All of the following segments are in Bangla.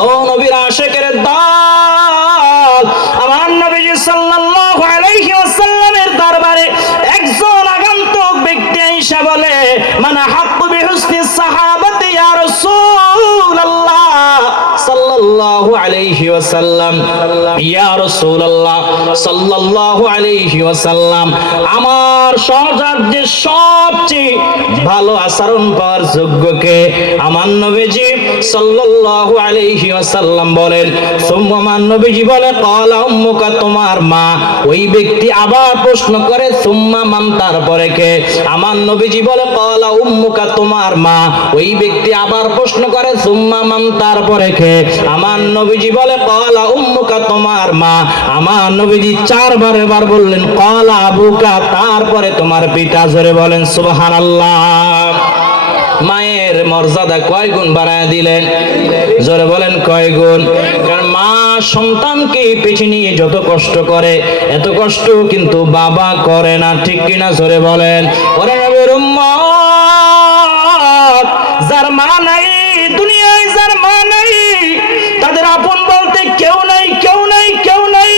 ও নবীর আশিকের দল, আমার নবীজি সাল্লাল্লাহু আলাইহি ওয়াসাল্লামের দরবারে একজন আগন্তুক ব্যক্তি আইসা বলে, মান হাক্কু বিহুসনি সাহাবাতি ইয়া রাসূলুল্লাহ সাল্লাল্লাহু আলাইহি ওয়াসাল্লাম, ইয়া রাসূলুল্লাহ সাল্লাল্লাহু আলাইহি ওয়াসাল্লাম, আমার সহচর্যে সবচেয়ে ভালো আচরণ পাওয়ার যোগ্য কে? আমার নবীজি সাল্লাল্লাহু আলাইহি ওয়াসাল্লাম বলেন, সুম্মা, আমার নবীজি বলে, ক্বালা উম্মুকা, তোমার মা। ওই ব্যক্তি আবার প্রশ্ন করে, সুম্মা মান, তারপরে কে? আমার নবীজি বলে, ক্বালা উম্মুকা, তোমার মা। ওই ব্যক্তি আবার প্রশ্ন করে, সুম্মা মান, তারপরে কে? আমার নবীজি বলে, ক্বালা উম্মুকা, তোমার মা। আমার নবীজি চারবার বললেন, ক্বালা আবুকা, তারপরে তোমার পিতা। জোরে বলেন সুবহানাল্লাহ। মায়ের মর্যাদা কয় গুণ বাড়ায় দিলেন? জোরে বলেন কয় গুণ? কারণ মা সন্তানকে পেছনে নিয়ে যত কষ্ট করে, এত কষ্ট কিন্তু বাবা করে না, ঠিক কিনা? জোরে বলেন। ওরে নবীর উম্মত, যার মা নাই দুনিয়ায়, যার মা নাই, তাদের আপন বলতে কেউ নাই, কেউ নাই, কেউ নাই।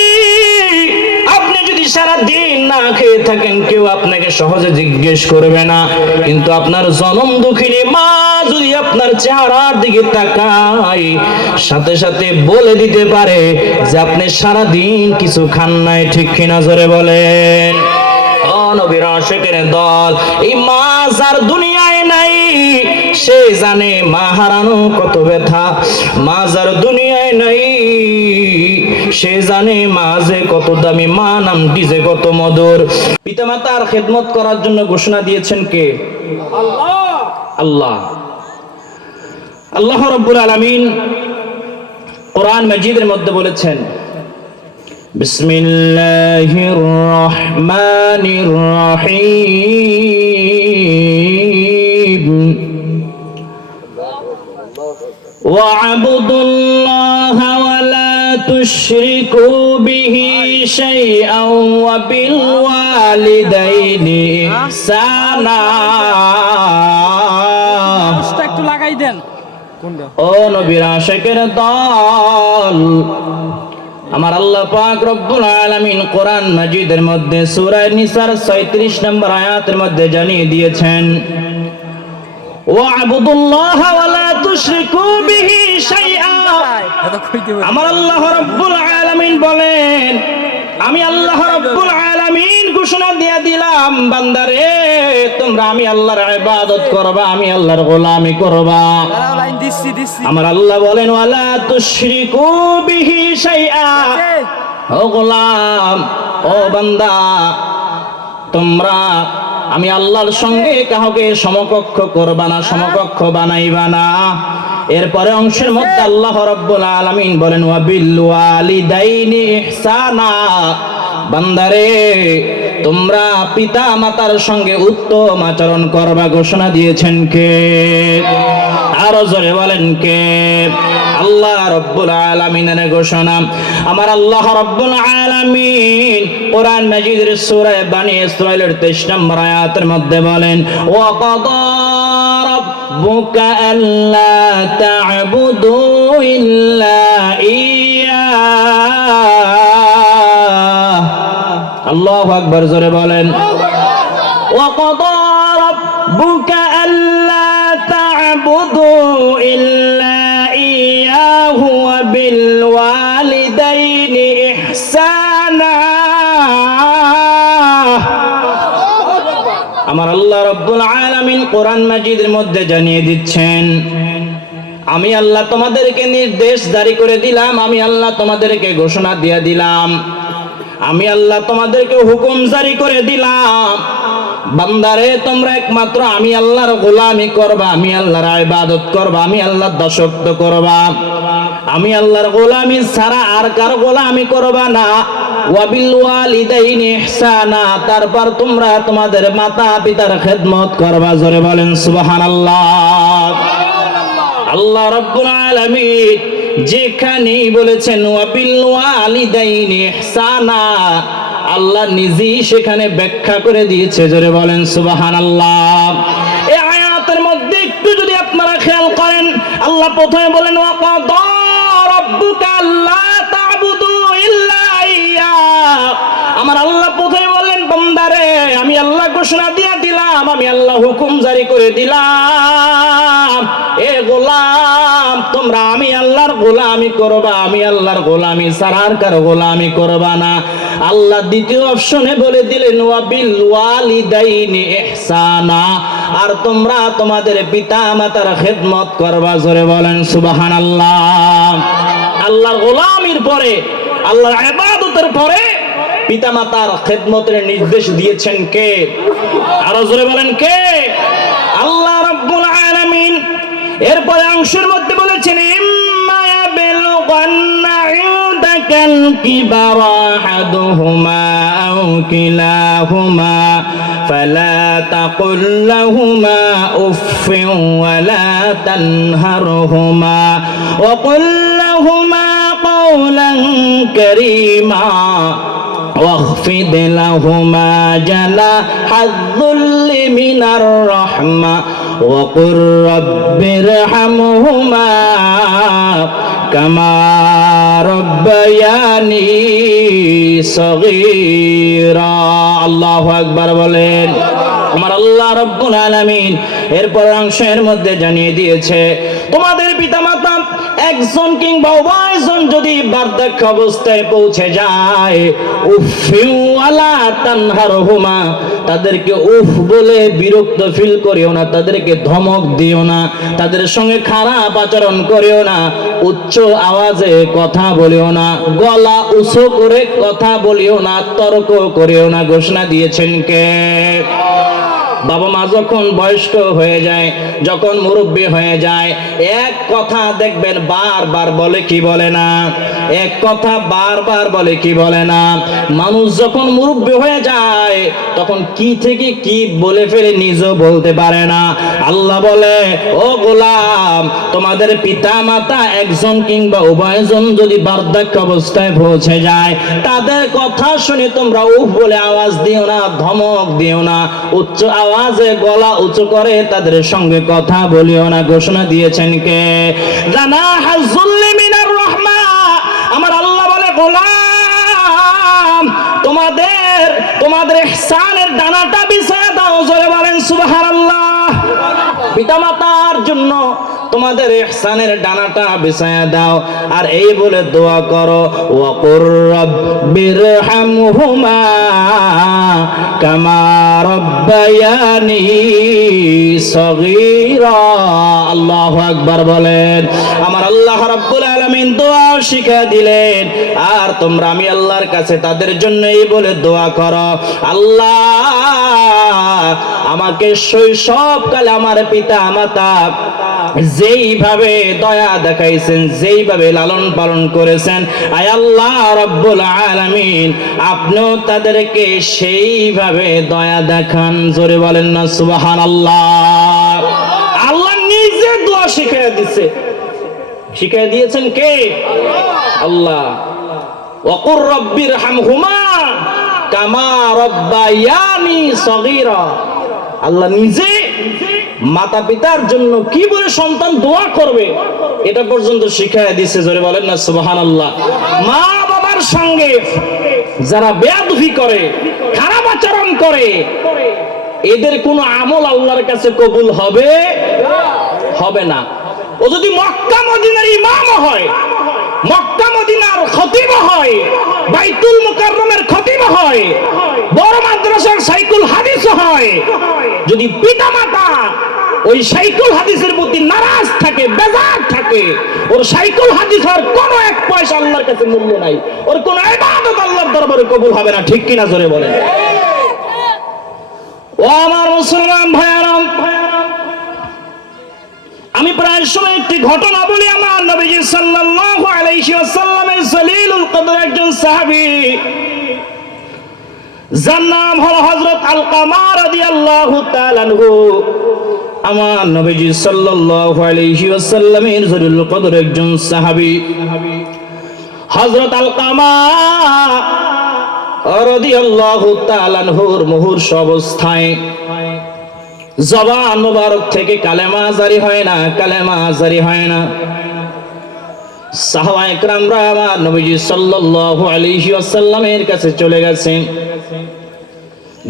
আপনি যদি সারা দিন না খেয়ে থাকেন, কেউ আপনাকে সহজে জিজ্ঞেস করবে না, কিন্তু আপনার জনম দুঃখিনী মা যদি আপনার চেহারার দিকে তাকায়, সাথে সাথে বলে দিতে পারে যে আপনি সারা দিন কিছু খান নাই, ঠিক কিনা? জোরে বলেন। ও নবীর আশিকের দল, এই মা যার দুনিয়ায় নাই, সে জানে মা হারানো কত ব্যথা। মা যার দুনিয়ায় নাই, সে জানে মা যে কত দামি, মা নামটি যে কত মধুর। পিতামাতার খেদমত করার জন্য ঘোষণা দিয়েছেন কে? আল্লাহ। আল্লাহ আল্লাহ রাব্বুল আলামিন কোরআন মাজিদের মধ্যে বলেছেন, বিসমিল্লাহির রহমানির রহিম, ওয়া'বুদুল্লাহা ওয়া লা তুশরিকু বিহি শাইআন ওয়া বিল ওয়ালিদাইনি ইহসানা। একটু লাগাই দেন। ও নবীর আশিকের দল, আমার আল্লাহ পাক রব্বুল আলামিন কোরআন মাজিদের মধ্যে সূরা নিসার 36 নম্বর আয়াতের মধ্যে জানিয়ে দিয়েছেন, ওয়া'বুদুল্লাহা ওয়া লা তুশরিকু বিহি শাইআ। আমার আল্লাহ রব্বুল আলামিন বলেন, আমি আল্লাহ রব্বুল আলামিন ঘোষণা দিয়ে দিলাম, বান্দারে তোমরা আমি আল্লাহর ইবাদত করবা, আমি আল্লাহর গোলামি করবা। আমার আল্লাহ বলেন, ওয়ালা তুশরিকু বিহি শাইআ। ও গোলাম, ও বান্দা, তোমরা আমি আল্লাহর সঙ্গে কাউকে সমকক্ষ করবা না, সমকক্ষ বানাইবা না। এরপরে অংশের মধ্যে আল্লাহ রাব্বুল আলামিন বলেন, ওয়া বিল ওয়ালিদাইনি ইহসানা। বান্দারে তোমরা পিতা মাতার সঙ্গে উত্তম আচরণ করবা, ঘোষণা দিয়েছেন কে? আরো জোরে বলেন কে? আল্লাহ রাব্বুল আলামিনের ঘোষণা। আমার আল্লাহ রাব্বুল আলামিন কোরআন মাজিদের সূরা বানী ইসরাঈলের 23 নম্বর আয়াতের মধ্যে বলেন, ওয়া কাদা রাব্বুকা আল্লা তা'বুদু ইল্লা ইয়্যাহ। আল্লাহু আকবার, জোরে বলেন। ওয়া কাদা রাব্বুকা আল্লা তা'বুদু ইল্লা ইয়্যাহু ওয়া বিল ওয়ালিদাইনি ইহসানা। আমার আল্লাহ রাব্বুল আলামিন কোরআন মাজিদের মধ্যে জানিয়ে দিচ্ছেন, আমি আল্লাহ তোমাদেরকে নির্দেশ জারি করে দিলাম, আমি আল্লাহ তোমাদেরকে ঘোষণা দিয়ে দিলাম, আমি আল্লাহ তোমাদেরকে হুকুম জারি করে দিলাম, বান্দারে তোমরা একমাত্র আমি আল্লাহর গোলামি করবা, আমি আল্লাহর ইবাদত করবা, আমি আল্লাহর দাসত্ব করবা, আমি আল্লাহর গোলামি ছাড়া আর কার গোলামি করবা না। ওয়া বিল ওয়ালিদাইনি ইহসানা, তারপর তোমরা তোমাদের মাতা পিতার খেদমত করবা। জোরে বলেন সুবহানাল্লাহ। আল্লাহ রাব্বুল আলামিন যেখানেই বলেছেন ওয়া বিল ওয়ালিদাইনি ইহসানা, আল্লাহ নিজেই সেখানে ব্যাখ্যা করে দিয়েছে। জোরে বলেন সুবহানাল্লাহ। এই আয়াতের মধ্যে একটু যদি আপনারা খেয়াল করেন, আল্লাহ প্রথমে বলেন ওয়া কাদা রাব্বুকা আল্লা তা'বুদু ইল্লা ইয়্যা। আমার আল্লাহ প্রথমে বললেন বান্দারে আমি আল্লাহ ঘোষণা দিয়ে দিলাম, আমি আল্লাহ হুকুম জারি করে দিলাম, এ গোলাম তোমরা আমি আল্লাহর গোলামি করবা, আমি আল্লাহর গোলামি ছাড়া আর কারো গোলামি করবা না। আল্লাহ দ্বিতীয় অপশনে বলে দিলেন ওয়া বিল ওয়ালিদাইনি ইহসানা, আর তোমরা তোমাদের পিতা মাতার খেদমত করবা। জোরে বলেন সুবহানাল্লাহ। আল্লাহর গোলামির পরে, আল্লাহর ইবাদতের পরে পিতামাতার খেদমতের নির্দেশ দিয়েছেন কে? আরো জোরে বলেন কে? আল্লাহ রাব্বুল আলামিন। এরপরে অংশের মধ্যে বলেছেন ইম্মা ইয়াবলুগান্না ইনদাকাল কিবারা আহাদুহুমা আও কিলাহুমা ফালা তাকুল লাহুমা উফফিন ওয়ালা তানহারহুমা ওয়া কুল লাহুমা قولا كريما واخفض لهما جناح الذل من الرحمة وقل رب ارحمهما كما ربياني صغيرا الله أكبر বলেন। আমার আল্লাহ রাব্বুল আলামিন এরপর অংশের মধ্যে জানিয়ে দিয়েছে তোমাদের পিতামাতা একজন কিংবা উভয়জন যদি বার্ধক্য অবস্থায় পৌঁছে যায় উফিউ ওয়ালা তানহারহুমা, তাদেরকে উফ বলে বিরক্ত ফিল করিও না, তাদেরকে ধমক দিও না, তাদের সঙ্গে খারাপ আচরণ করিও না, উচ্চ আওয়াজে কথা বলিও না, গলা উঁচু করে কথা বলিও না, তর্ক করিও না। ঘোষণা দিয়েছেন কে? বাবা মা যখন বয়স্ক হয়ে যায়, যখন মুরব্বী হয়ে যায়, এক কথা দেখবেন বারবার বলে কি বলে না, এক কথা বারবার বলে কি বলে না। মানুষ যখন মুরব্বী হয়ে যায় তখন কি থেকে কি বলে ফেলে নিজেও বলতে পারে না। আল্লাহ বলে ও গোলাম তোমাদের পিতা মাতা একজন কিংবা উভয়জন যদি বার্ধক্য অবস্থায় পৌঁছে যায় তাদের কথা শুনে তোমরা উফ বলে আওয়াজ দিও না, ধমক দিও না, উচ্চ আওয়াজে গলা উঁচু করে তাদের সঙ্গে কথা বলিও না। ঘোষণা দিয়েছেন কে? জানাহাজ যুল্লি মিনার রাহমা। আমার আল্লাহ বলে গোলাম তোমাদের ইহসানের ডানাটা বিছায়া দাও। জোরে বলেন সুবহানাল্লাহ। পিতামাতার জন্য তোমাদের ইহসানের ডানাটা বিছায়া দাও আর এই বলে দোয়া করো ওয়া কুর রাব্বিরহামহুমা কামা রাব্বায়ানি সগীরা। আল্লাহু আকবার বলেন। আমার আল্লাহ রাব্বুল আলামিন দোয়া শিখিয়ে দিলেন আর তোমরা আমি আল্লাহর কাছে তাদের জন্য এই বলে দোয়া করো আল্লাহ আমাকে শৈশবকালে আমার পিতা মাতা যেইভাবে দয়া দেখাইছেন, যেইভাবে লালন পালন করেছেন, আয় আল্লাহ রাব্বুল আলামিন আপনিও তাদেরকে সেইভাবে দয়া দেখান। জোরে বলেন না সুবহানাল্লাহ। আল্লাহ নিজে দোয়া শিখিয়ে দিয়েছে। শিখিয়ে দিয়েছেন কে? আল্লাহ। ওয়া কুর রাব্বিরহামহুমা কামা রাব্বায়ানি সগীরা। আল্লাহ নিজে মাতা পিতার জন্য কি বলে সন্তান দোয়া করবে এটা পর্যন্ত শিখিয়ে দিয়েছে। জোরে বলেন না সুবহানাল্লাহ। মা বাবার সঙ্গে যারা বেয়াদবি করে, খারাপ আচরণ করে, এদের কোনো আমল আল্লাহর কাছে কবুল হবে হবে না। ও যদি মক্কা মদিনার ইমাম হয়, মক্কা মদিনার খতিব হয়, বাইতুল মুকাররমের খতিব হয়, বড় মাদ্রাসার সাইকুল হাদিস হয়, যদি পিতামাতা ওই সাইকুল হাদিসের প্রতি নারাজ থাকে, বেজার থাকে, ওর সাইকুল হাদিস হওয়ার কোনো এক পয়সা আল্লাহর কাছে মূল্য নাই, ওর কোনো ইবাদত আল্লাহর দরবারে কবুল হবে না। ঠিক কিনা জোরে বলেন। ও আমার মুসলমান ভাইয়েরা, আমি প্রায় সময় একটি ঘটনা বলি। আমার নবীজি সাল্লাল্লাহু আলাইহি ওয়াসাল্লামের জলিলুল কদর একজন সাহাবী, যার নাম হলো হযরত আলকামা রাদিয়াল্লাহু তাআলা আনহু। আমার নবীজি সাল্লাল্লাহু আলাইহি ওয়াসাল্লামের জলিলুল কদর একজন সাহাবী হযরত আলকামা রাদিয়াল্লাহু তাআলা আনহুর মুহূর্ত অবস্থায় জবান মুবারক থেকে কালেমা জারি হয় না, কালেমা জারি হয় না। সাহাবায়ে কেরামরা আমার নবীজি সাল্লাল্লাহু আলাইহি ওয়াসাল্লামের কাছে চলে গেছেন,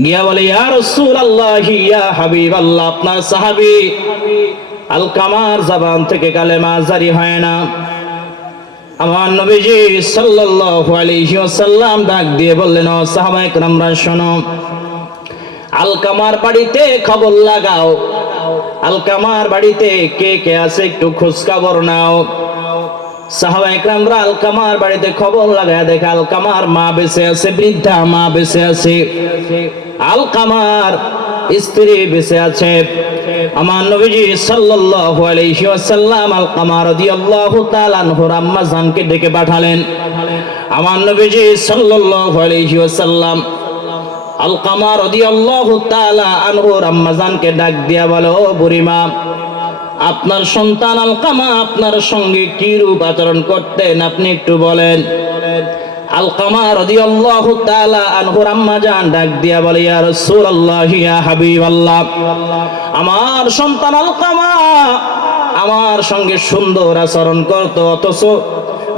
গিয়া বলে ইয়া রাসূলুল্লাহ ইয়া হাবিবাল্লাহ, আপনার সাহাবী আলকামার জবান থেকে কালেমা জারি হয় না। আমার নবীজি সাল্লাল্লাহু আলাইহি ওয়াসাল্লাম ডাক দিয়ে বললেন, ও সাহাবায়ে কেরামরা শোনো, আলকামার বাড়িতে খবর লাগাও, আলকামার বাড়িতে কে কে আছে একটু খোঁজ খবর নাও। সাহাবায়ে কেরামরা আলকামার বাড়িতে খবর লাগায় দেখে আলকামার মা বেঁচে আছে, বৃদ্ধা মা বেঁচে আছে, আলকামার স্ত্রী বেঁচে আছে। আমার নবীজি সাল্লাল্লাহু আলাইহি ওয়াসাল্লাম আলকামা রাদিয়াল্লাহু তাআলা আনহুর আম্মা জানকে ডেকে পাঠালেন। আমার নবীজি সাল্লাল্লাহু আলাইহি ওয়াসাল্লাম আলকামা রাদিয়াল্লাহু তাআলা আনহুর আম্মা জানকে ডাক দিয়া বলে, ও বুড়িমা, আপনার সন্তান আলকামা আপনার সঙ্গে কি রূপ আচরণ করতেন আপনি একটু বলেন। আলকামা রাদিয়াল্লাহু তাআলা আনহুর আম্মা জান ডাক দিয়া বলে, ইয়া রাসূলুল্লাহ ইয়া হাবিবাল্লাহ, আমার সন্তান আলকামা আমার সঙ্গে সুন্দর আচরণ করত, অথচ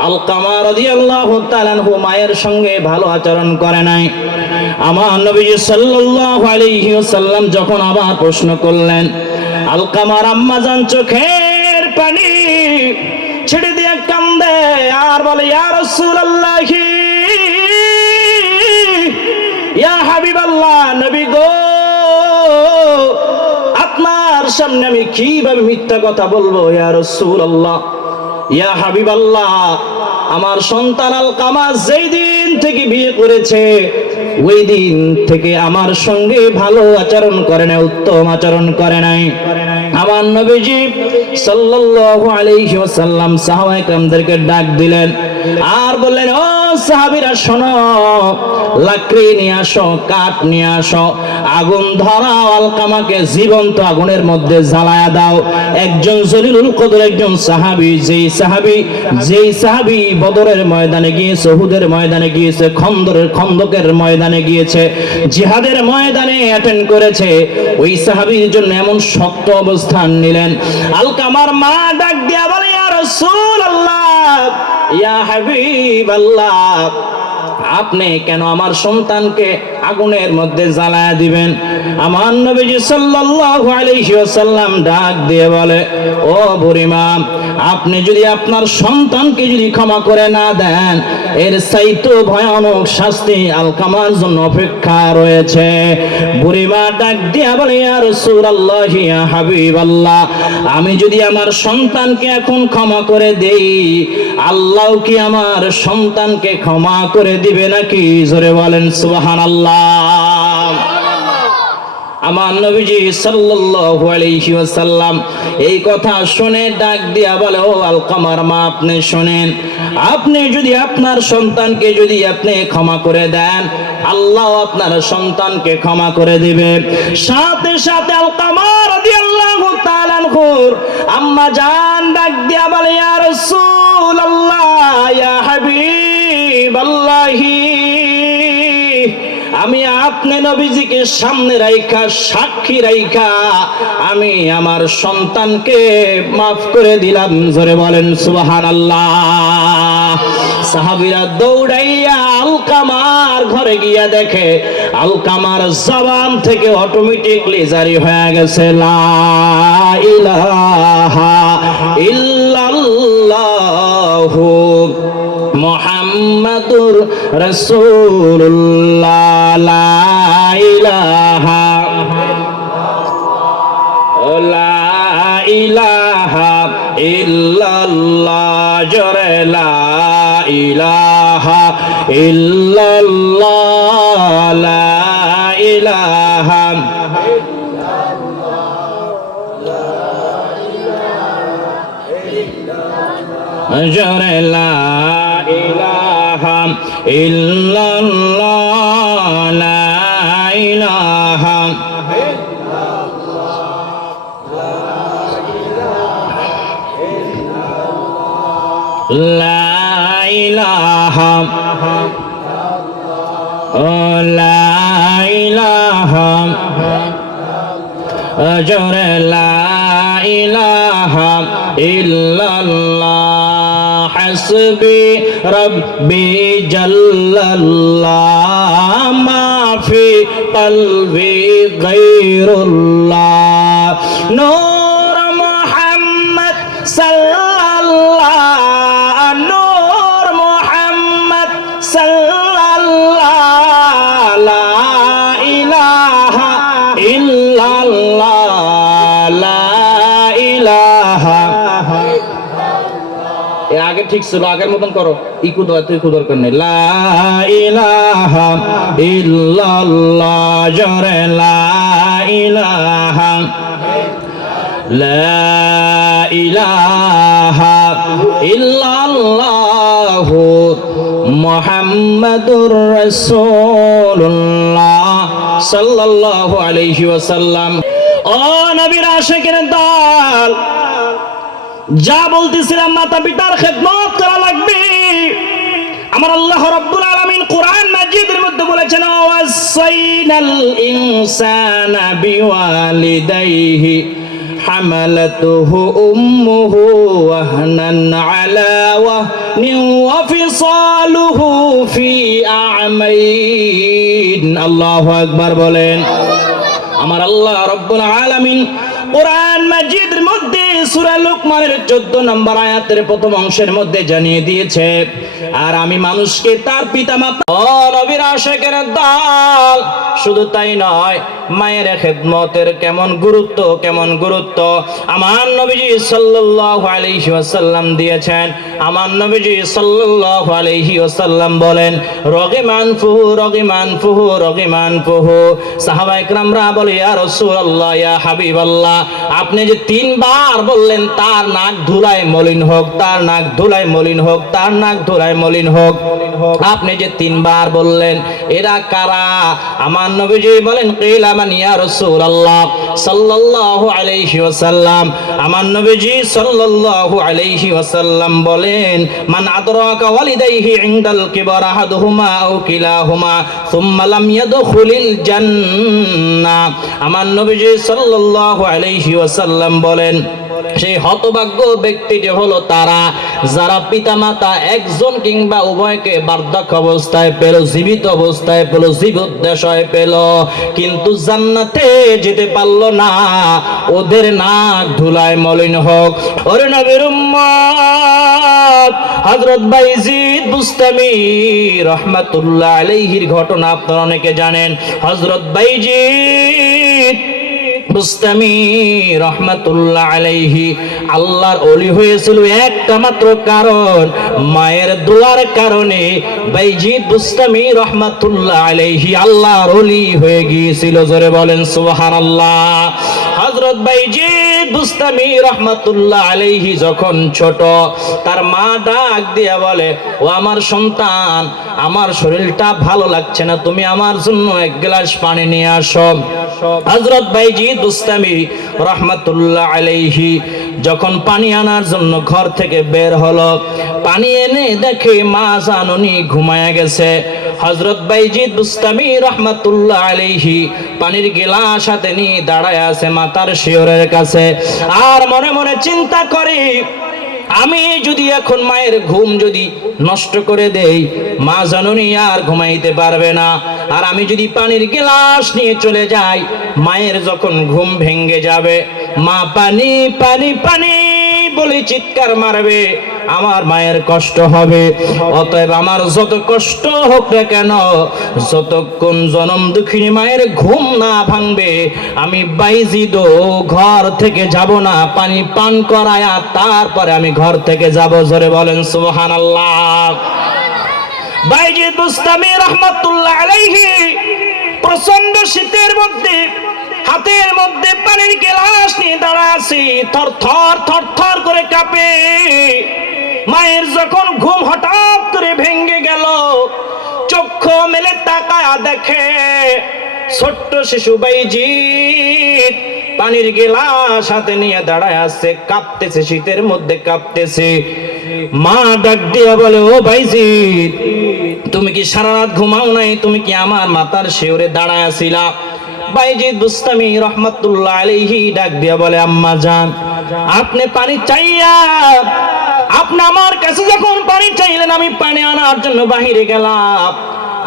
আলকামা রাদিয়াল্লাহু তাআলা আনহু মায়ের সঙ্গে ভালো আচরণ করে নাই। আমার নবী সাল্লাল্লাহু আলাইহি ওয়াসাল্লাম যখন আবার প্রশ্ন করলেন, আলকামার আম্মা জান চোখের পানি ছেড়ে দিয়ে কান্দে আর বলে, ইয়া রাসূলুল্লাহ ইয়া হাবিবাল্লাহ, নবী গো, আপনার সামনে আমি কিভাবে মিথ্যা কথা বলবো? ইয়া রাসূলুল্লাহ ইয়া হাবিবাল্লাহ, আমার সন্তান আলকামা যেই দিন থেকে বিয়ে করেছে ওই দিন থেকে আমার সঙ্গে ভালো আচরণ করে নাই, উত্তম আচরণ করে নাই। আমার নবীজি সাল্লাল্লাহু আলাইহি ওয়াসাল্লাম সাহাবায়ে কেরামদেরকে ডাক দিলেন আর বললেন, ও সাহাবীরা শোনো, লাকড়ি নিয়ে আসো, কাঠ নিয়ে আসো, আগুন ধরাও, আলকামাকে জীবন্ত আগুনের মধ্যে জ্বালায়া দাও। একজন জলিলুল কদর, একজন সাহাবী, যেই সাহাবী বদরের ময়দানে গিয়েছে, উহুদের ময়দানে গিয়েছে, খন্দকের ময়দানে গিয়েছে, জিহাদের ময়দানে অ্যাটেন্ড করেছে, ওই সাহাবীর জন্য এমন শক্ত অবস্থান নিলেন। আলকামার মা ডাক দিয়া বলে, ইয়া রাসূলুল্লাহ ইয়া হাবিবাল্লাহ, আপনি কেন আমার সন্তানকে আগুনের মধ্যে জ্বালায়া দিবেন? আমার নবীজি সাল্লাল্লাহু আলাইহি ওয়াসাল্লাম ডাক দিয়ে বলে, ও বুড়িমা, আপনি যদি আপনার সন্তানকে যদি ক্ষমা করে না দেন, এর চাইতে ভয়ানক শাস্তি আলকামার জন্য অপেক্ষা রয়েছে। বুড়িমা ডাক দিয়া বলে, ইয়া রাসূলুল্লাহ ইয়া হাবিবাল্লাহ, আমি যদি আমার সন্তানকে এখন ক্ষমা করে দেই, আল্লাহ কি আমার সন্তানকে ক্ষমা করে দিবে নাকি? জোরে বলেন সুবহানাল্লাহ। আমার নবীজি সাল্লাল্লাহু আলাইহি ওয়াসাল্লাম এই কথা শুনে ডাক দিয়া বলে, ও আলকামার মা, আপনি শুনেন, আপনি যদি আপনার সন্তানকে যদি আপনি ক্ষমা করে দেন, আল্লাহ আপনার সন্তানকে ক্ষমা করে দিবে। সাথে সাথে আলকামা রাদিয়াল্লাহু তাআলা আনহুর আম্মা জান ডাক দিয়া বলে, ইয়া রাসূলুল্লাহ ইয়া হাবিবাল্লাহ, আমি আপনি নবীজিকে সামনে রাইখা, সাক্ষী রাইখা আমি আমার সন্তানকে মাফ করে দিলাম। জোরে বলেন সুবহানাল্লাহ। সাহাবীরা দৌড়াইয়া আলকামার ঘরে গিয়া দেখে আলকামার জবান থেকে অটোমেটিকলি জারি হয়ে গেছে, লা ইলাহা ইল্লাল্লাহু মুহাম্মাদুর রাসূলুল্লাহ, লা ইলাহা ইল্লাল্লাহ, জোরে লা ইলাহা ইল্লাল্লাহ, লা ইলাহা জোরে লা ইলাহা ইল্লাল্লাহ, লা ইলাহা লা ইলাহা লা ইলাহা জোরে লা ইলাহা ইল্লাল্লাহ। হাসবি রব্বি জাল্লাল্লাহ মা ফি কলবি গায়রুল্লাহ নূর মুহাম্মদ সাল্লাল্লাহ নূর মুহাম্মদ সাল্লাল্লাহ লা ইলাহা ইল্লাল্লাহ লা ইলাহা এর আগে ঠিক ছিল আগের মতন করো ইকু দরকার নেই লা ইলাহা ইল্লাল্লাহ জরে লা ইলাহা লা ইলাহা ইল্লাল্লাহ মুহাম্মাদুর রাসূলুল্লাহ সাল্লাল্লাহু আলাইহি ওয়াসাল্লাম। ও নবীর আশিকের দল, যা বলতেছিলাম মাতা পিতার খেদমত করা লাগবে। আমার আল্লাহ রাব্বুল আলামিন কোরআন মাজিদের মধ্যে বলেছেন ওয়াসাইনাল ইনসানা বিওয়ালিদাইহি হামালাতুহু উম্মুহু ওয়াহনান আলা ওয়াহনিন ওয়া ফিসালুহু ফি আ'মাইন। আল্লাহু আকবার বলেন। আমার আল্লাহ রাব্বুল আলামিন কোরআন মাজিদের মধ্যে সূরা লুকমানের 14 নম্বর আয়াতের প্রথম অংশের মধ্যে জানিয়ে দিয়েছে, আর আমি মানুষকে তার পিতামাতা ও নবীর আশিকের দল, শুধু তাই নয় মায়ের খেদমতের কেমন গুরুত্ব আমার নবীজি সাল্লাল্লাহু আলাইহি ওয়াসাল্লাম দিয়েছেন। আমার নবীজি সাল্লাল্লাহু আলাইহি ওয়াসাল্লাম বলেন রগিমান ফুহু। সাহাবায়ে কেরামরা বলে ইয়া রাসূলুল্লাহ ইয়া হাবিবাল্লাহ, আপনি যে 3 বার বললেন তার নাক ধুলায় মলিন হোক, তার নাক ধুলায় মলিন হোক, তার নাক ধুলায় মলিন হোক, আপনি যে 3 বার বললেন এরা কারা? আমার নবীজি বলেন কিলা মান ইয়া রাসূলুল্লাহ সাল্লাল্লাহু আলাইহি ওয়াসাল্লাম। আমার নবীজি সাল্লাল্লাহু আলাইহি ওয়াসাল্লাম বলেন মান আদরাকা ওয়ালিদাইহি ইনদাল কিবার আহাদুহুমা আও কিলাহুমা সুম্মা লাম ইয়াদখুলিল জান্নাহ। আমার নবীজি সাল্লাল্লাহু আলাইহি ওয়াসাল্লাম বলেন সেই হতভাগ্য ব্যক্তিটি হলো তারা যারা পিতামাতা একজন কিংবা উভয়কে বার্ধক্য অবস্থায় পেল, জীবিত অবস্থায় পেল, জীবদ্দশায় পেল, কিন্তু জান্নাতে যেতে পারলো না, ওদের নাক ধুলায় মলিন হোক। ওরে নবীর উম্মত, হযরত বাইজিদ বুস্তামি রাহমাতুল্লাহ আলাইহির ঘটনা আপনারা অনেকে জানেন। হযরত বাইজিদ বুস্তামি রাহমাতুল্লাহ আলাইহি আল্লাহর ওলি হয়েছিল একটা মাত্র কারণ, মায়ের দোয়ার কারণে বাইজিদ বুস্তামি রাহমাতুল্লাহ আলাইহি আল্লাহর ওলি হয়ে গিয়েছিল। জোরে বলেন সুবহানাল্লাহ। হযরত বাইজিদ বুস্তামি রাহমাতুল্লাহ আলাইহি যখন ছোট, তার মা ডাক দিয়া বলে ও আমার সন্তান, আমার শরীরটা ভালো লাগছে না, তুমি আমার জন্য 1 গ্লাস পানি নিয়ে আসো। হযরত বাইজিদ বুস্তামি রাহমাতুল্লাহ আলাইহি যখন পানি আনার জন্য ঘর থেকে বের হলো, পানি এনে দেখে মা জাননী ঘুমায়া গেছে। হযরত বাইজিদ বুস্তামি রাহমাতুল্লাহ আলাইহি পানির গিলাস হাতে নিয়ে দাঁড়ায় আছে মাতার শিয়রের কাছে, আর মনে মনে চিন্তা করে আমি যদি এখন মায়ের ঘুম যদি নষ্ট করে দেই, মা জাননী আর ঘুমাইতে পারবে না, আর আমি যদি পানির গ্লাস নিয়ে চলে যাই, মায়ের যখন ঘুম ভেঙে যাবে, মা পানি পানি পানি বলে চিৎকার মারবে, আমার মায়ের কষ্ট হবে। অতএব আমার যত কষ্ট হোক না কেন, যতক্ষণ জনম দুঃখিনী মায়ের ঘুম না ভাঙবে, আমি বাইজিদ ঘর থেকে যাব না, পানি পান করায়া তারপরে আমি ঘর থেকে যাব। জোরে বলেন সুবহানাল্লাহ। বাইজিদ বুস্তামি রাহমাতুল্লাহ আলাইহি প্রচন্ড শীতের মধ্যে হাতের মধ্যে পানির গ্লাস নিয়ে দাঁড়ায় আছে, থরথর করে কাঁপে। মায়ের যখন ঘুম হঠাৎ করে ভেঙে গেল, চক্ষু মেলে তাকায়া দেখে ছোট্ট শিশু বাইজিদ পানির গ্লাস হাতে নিয়ে দাঁড়ায় আছে, কাঁপতেছে, শীতের মধ্যে কাঁপতেছে। মা ডাক দিয়া বলে ও বাইজিদ, তুমি কি সারা রাত ঘুমাও নাই? তুমি কি আমার মাতার শিয়রে দাঁড়ায় আছিলা? বাইজিদ বুস্তামি রাহমাতুল্লাহ আলাইহি ডাক দিয়া বলে আম্মা জান, আপনি পানি চাইয়া আপনি আমার কাছে যখন পানি চাইলেন, আমি পানি আনার জন্য বাহিরে গেলাম।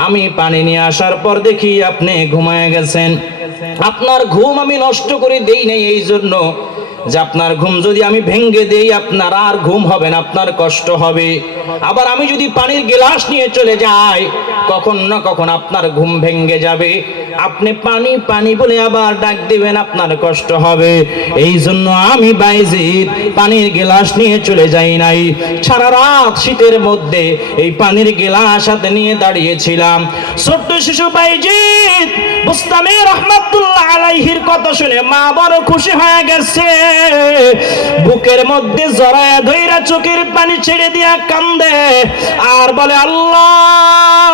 আমি পানি নিয়ে আসার পর দেখি আপনি ঘুমায় গেছেন। আপনার ঘুম আমি নষ্ট করে দেই নাই এই জন্য যে আপনার ঘুম যদি আমি ভেঙে দেই আপনার আর ঘুম হবে না, আপনার কষ্ট হবে। আবার আমি যদি পানির গ্লাস নিয়ে চলে যাই, কখন না কখন আপনার ঘুম ভেঙে যাবে। আপনি পানি পানি বলে আবার ডাক দিবেন, আপনার কষ্ট হবে। এই জন্য আমি বাইজিদ পানির গ্লাস নিয়ে চলে যাই নাই। সারা রাত শীতের মধ্যে এই পানির গ্লাস হাতে নিয়ে দাঁড়িয়েছিলাম। ছোট্ট শিশু বাইজিদ বুস্তামি রহমাতুল্লাহ আলাইহির কথা শুনে মা বড় খুশি হয়ে গেছে। বুকের মধ্যে জড়ায়া ধইরা চোখের পানি ছেড়ে দিয়া কান্দে আর বলে, আল্লাহ,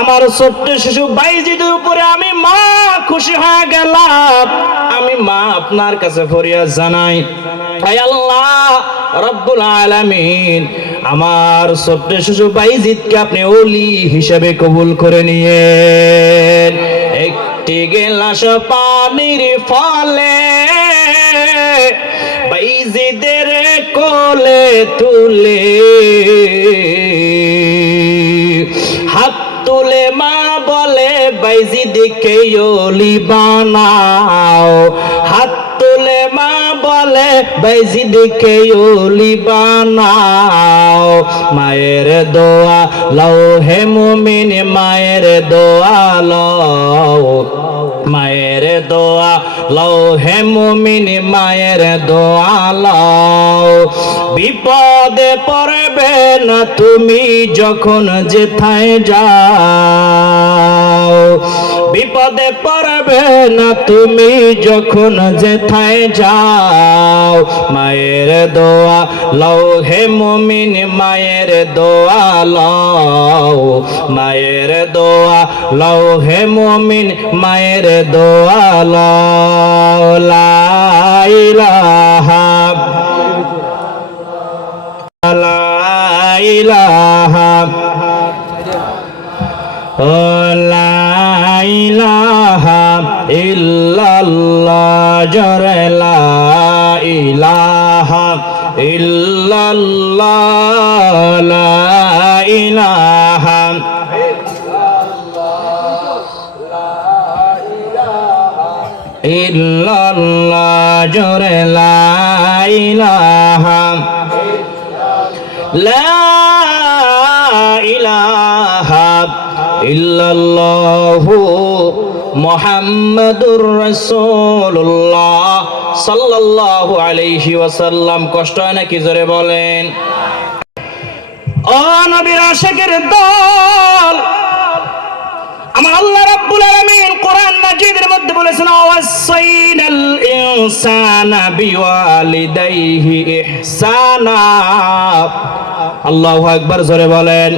আমার ছোট্ট শিশু বাইজিদের উপরে আমি মা খুশি হয়ে গেলাম। আমি মা আপনার কাছে ফরিয়াদ জানাই, হে আল্লাহ রব্বুল আলামিন, আমার ছোট্ট শিশু বাইজিদকে আপনি ওলি হিসেবে কবুল করে নিয়েন। একটি গেলাস পানির ফলে বাইজিদের কোলে তুলে হাত তুলে মা বলে, বাইজিদকে ওলি বানাও। হাত তুলে মা বলে, বাইজিদকে ওলি বানাও। মায়ের দোয়া লও হে মুমিন, মায়ের দোয়া লও। মায়ের দোয়া লও হে মুমিন, মায়ের দোয়া লও। বিপদে পড়বে না তুমি যখন যেথায় যাও। বিপদে পড়বে না তুমি যখন যেথায় যাও। মায়ের দোয়া লও হে মুমিন, মায়ের দোয়া লও। মায়ের দোয়া লও হে মুমিন, মায়ের দোয়া লও। লা ইলাহা লা ইলাহা লা ইলাহা ইল্লাল্লাহ, জরে লা ইলাহা ইল্লাল্লাহ, লা ইলাহা ইল্লাল্লাহ, জরে লা ইলাহা লা ইলাহা ইল্লাল্লাহু মুহাম্মাদুর রাসূলুল্লাহ সাল্লাল্লাহু আলাইহি ওয়াসাল্লাম। কষ্ট হয় নাকি? জোরে বলেন। ও নবীর আশিকের দল, আমার আল্লাহ রাব্বুল আলামিন কোরআন মাজিদের মধ্যে বলেছেন, ওয়াসাইনাল ইনসানা বিওয়ালিদাইহি ইহসানা। আল্লাহু আকবার, জোরে বলেন।